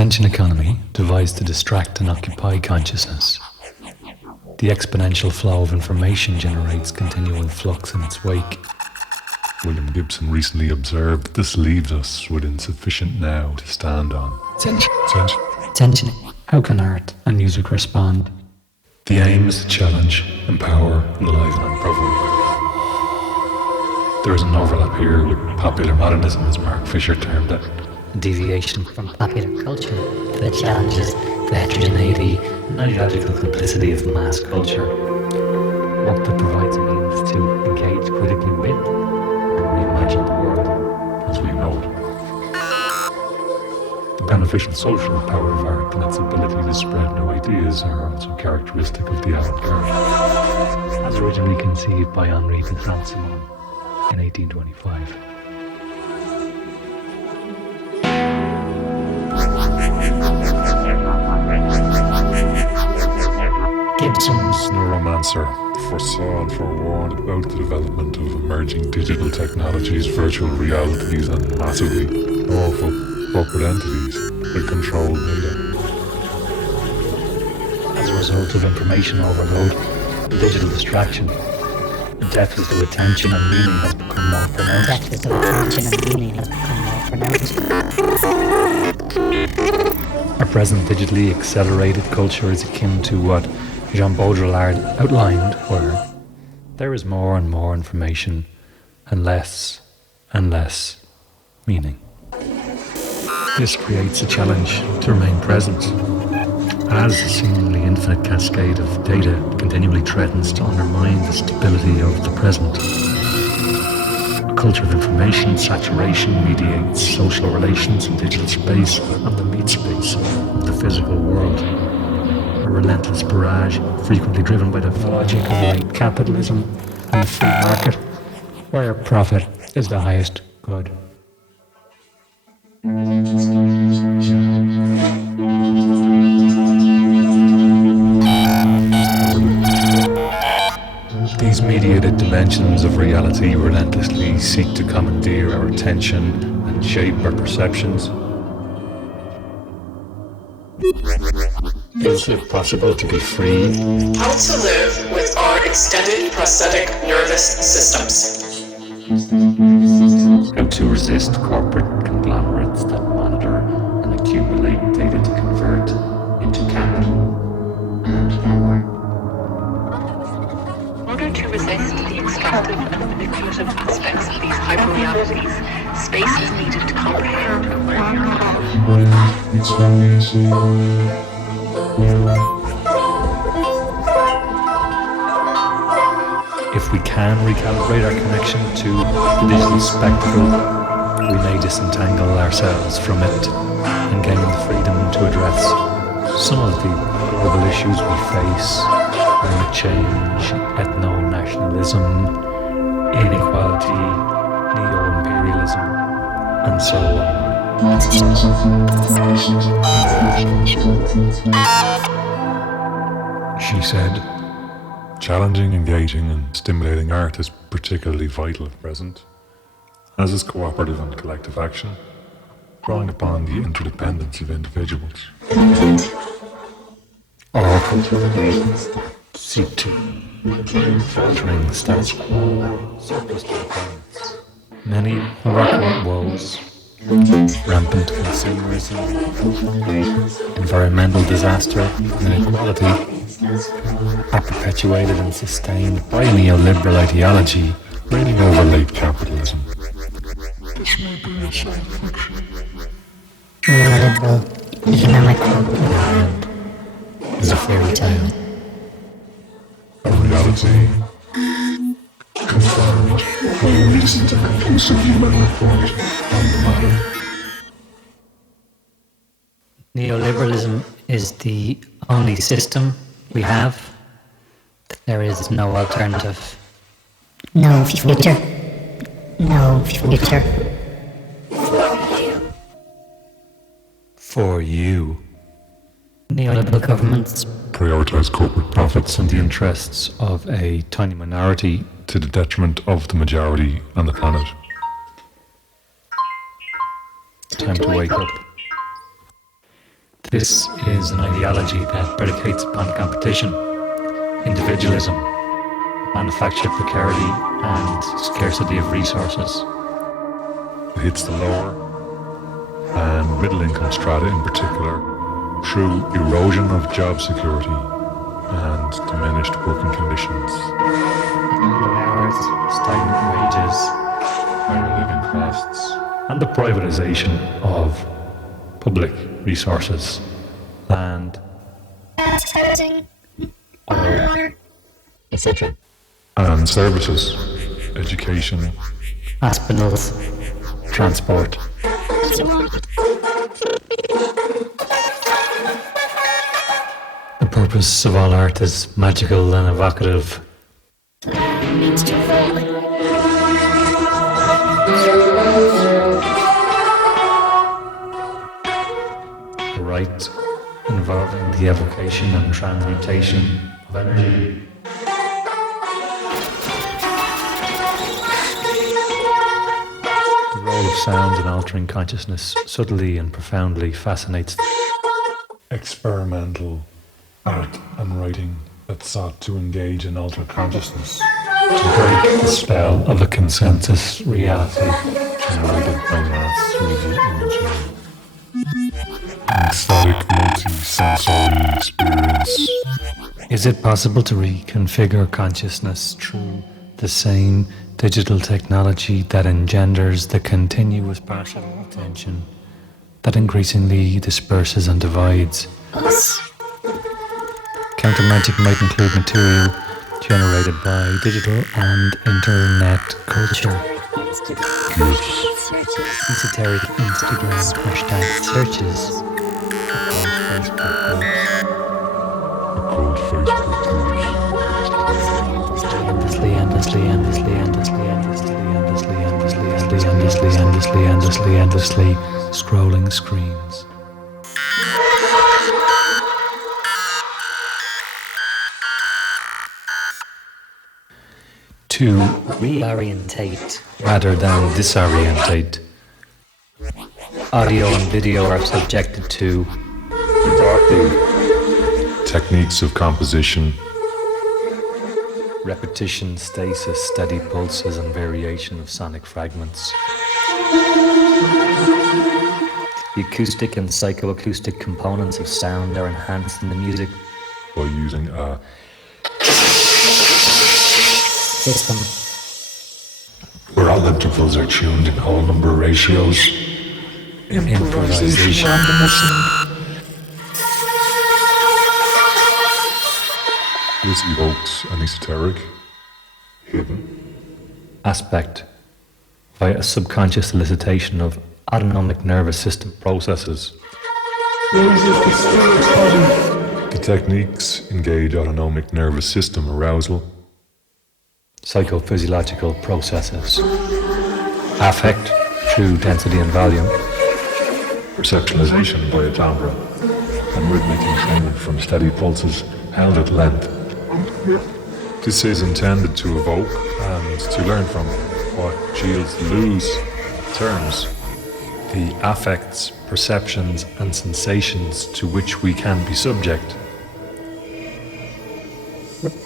attention economy, devised to distract and occupy consciousness. The exponential flow of information generates continual flux in its wake. William Gibson recently observed that this leaves us with insufficient now to stand on. Attention. How can art and music respond? The aim is to challenge, empower, enliven and provoke. There is an overlap here with popular modernism, as Mark Fisher termed it. A deviation from popular culture that challenges the heterogeneity and ideological complicity of mass culture. Work that provides a means to engage critically with and reimagine the world as we know it. The beneficial social power of art and its ability to spread new ideas are also characteristic of the avant-garde. As originally conceived by Henri de Saint-Simon in 1825. Gibson's neuromancer foresaw and forewarned about the development of emerging digital technologies, virtual realities and massively powerful corporate entities that control data. As a result of information overload and digital distraction, the deficit of attention and meaning has become more pronounced. Our present digitally accelerated culture is akin to what Jean Baudrillard outlined, where there is more and more information and less meaning. This creates a challenge to remain present, as a seemingly infinite cascade of data continually threatens to undermine the stability of the present. A culture of information saturation mediates social relations in digital space and the meat space of the physical world. A relentless barrage, frequently driven by the logic of late capitalism and the free market, where profit is the highest good. These mediated dimensions of reality relentlessly seek to commandeer our attention and shape our perceptions. Is it possible to be free? How to live with our extended prosthetic nervous systems. How to resist corporate conglomerates that monitor and accumulate data to convert into capital and power. In order to resist the extractive and manipulative aspects of these hyperrealities, space is needed to comprehend where If we can recalibrate our connection to the digital spectacle, we may disentangle ourselves from it and gain the freedom to address some of the global issues we face: climate change, ethno-nationalism, inequality, neo-imperialism, and so on. She said, challenging, engaging and stimulating art is particularly vital at present, as is cooperative and collective action, drawing upon the interdependence of individuals. All cultures seek to filtering the status quo, surplus to requirements. Many of our current woes, rampant consumerism, environmental disaster, and inequality, are perpetuated and sustained by neoliberal ideology reigning over late capitalism. This may be a science fiction. Neoliberal economic program is a fairy tale. A reality confirmed by a recent and conclusive human report on the matter. Neoliberalism is the only system we have. There is no alternative. No future. No future. For you. Neoliberal governments prioritize corporate profits and the interests of a tiny minority to the detriment of the majority on the planet. Time to wake up. This is an ideology that predicates upon competition, individualism, manufactured precarity, and scarcity of resources. It hits the lower and middle income strata in particular through erosion of job security and diminished working conditions. Low hours, stagnant wages, Higher living costs. and the privatization of public resources, land, oil, etc. And services, education, Hospitals, transport. The purpose of all art is magical and evocative. A rite involving the evocation and transmutation of energy. The role of sound in altering consciousness subtly and profoundly fascinates. experimental art and writing that sought to engage and alter consciousness, to Break the spell of a consensus reality. generated by mass 3D imaging. An ecstatic multi-sensory experience. Is it possible to reconfigure consciousness through the same digital technology that engenders the continuous partial attention that increasingly disperses and divides us? Countermagic might include material generated by digital and internet culture. Esoteric Instagram hashtag searches. Facebook Cold Facebook groups. endlessly scrolling screens. To reorientate. rather than disorientate. Audio and video are subjected to Techniques of composition, repetition, stasis, steady pulses, and variation of sonic fragments. the acoustic and psychoacoustic components of sound are enhanced in the music by using a system. where all intervals are tuned in whole number ratios. Improvisation. This evokes an esoteric, hidden, Aspect via a subconscious elicitation of autonomic nervous system processes. the techniques engage autonomic nervous system arousal, Psychophysiological processes. Affect through density and volume. perceptualization by a timbre, and rhythmic entrainment from steady pulses held at length. This is intended to evoke and to learn from what Gilles Deleuze terms The affects, perceptions, and sensations to which we can be subject.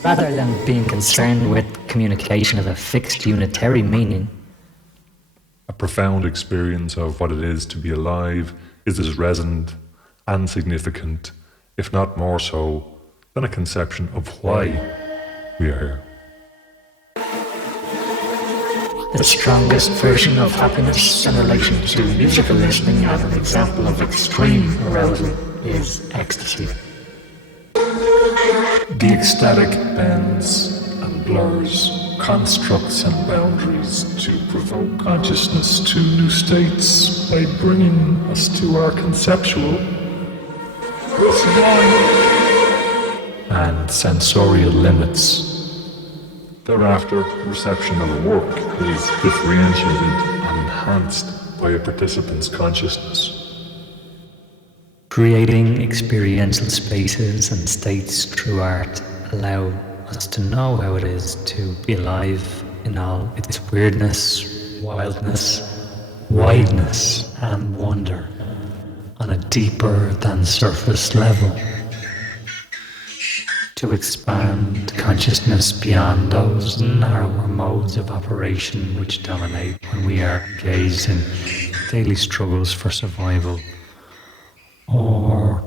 Rather than being concerned with communication as a fixed unitary meaning, a profound experience of what it is to be alive is as resonant and significant, if not more so, than a conception of why we are here. the strongest version of happiness in relation to musical listening as an example of extreme arousal is ecstasy. The ecstatic bends and blurs constructs and boundaries to provoke consciousness to new states by bringing us to our conceptual and sensorial limits. Thereafter, reception of a work is differentiated and enhanced by a participant's consciousness. Creating experiential spaces and states through art allow us to know how it is to be alive in all its weirdness, wildness, wideness, and wonder. on a deeper than surface level, to expand consciousness beyond those narrower modes of operation which dominate when we are engaged in daily struggles for survival, or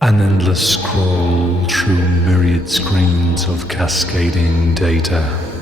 an endless scroll through myriad screens of cascading data.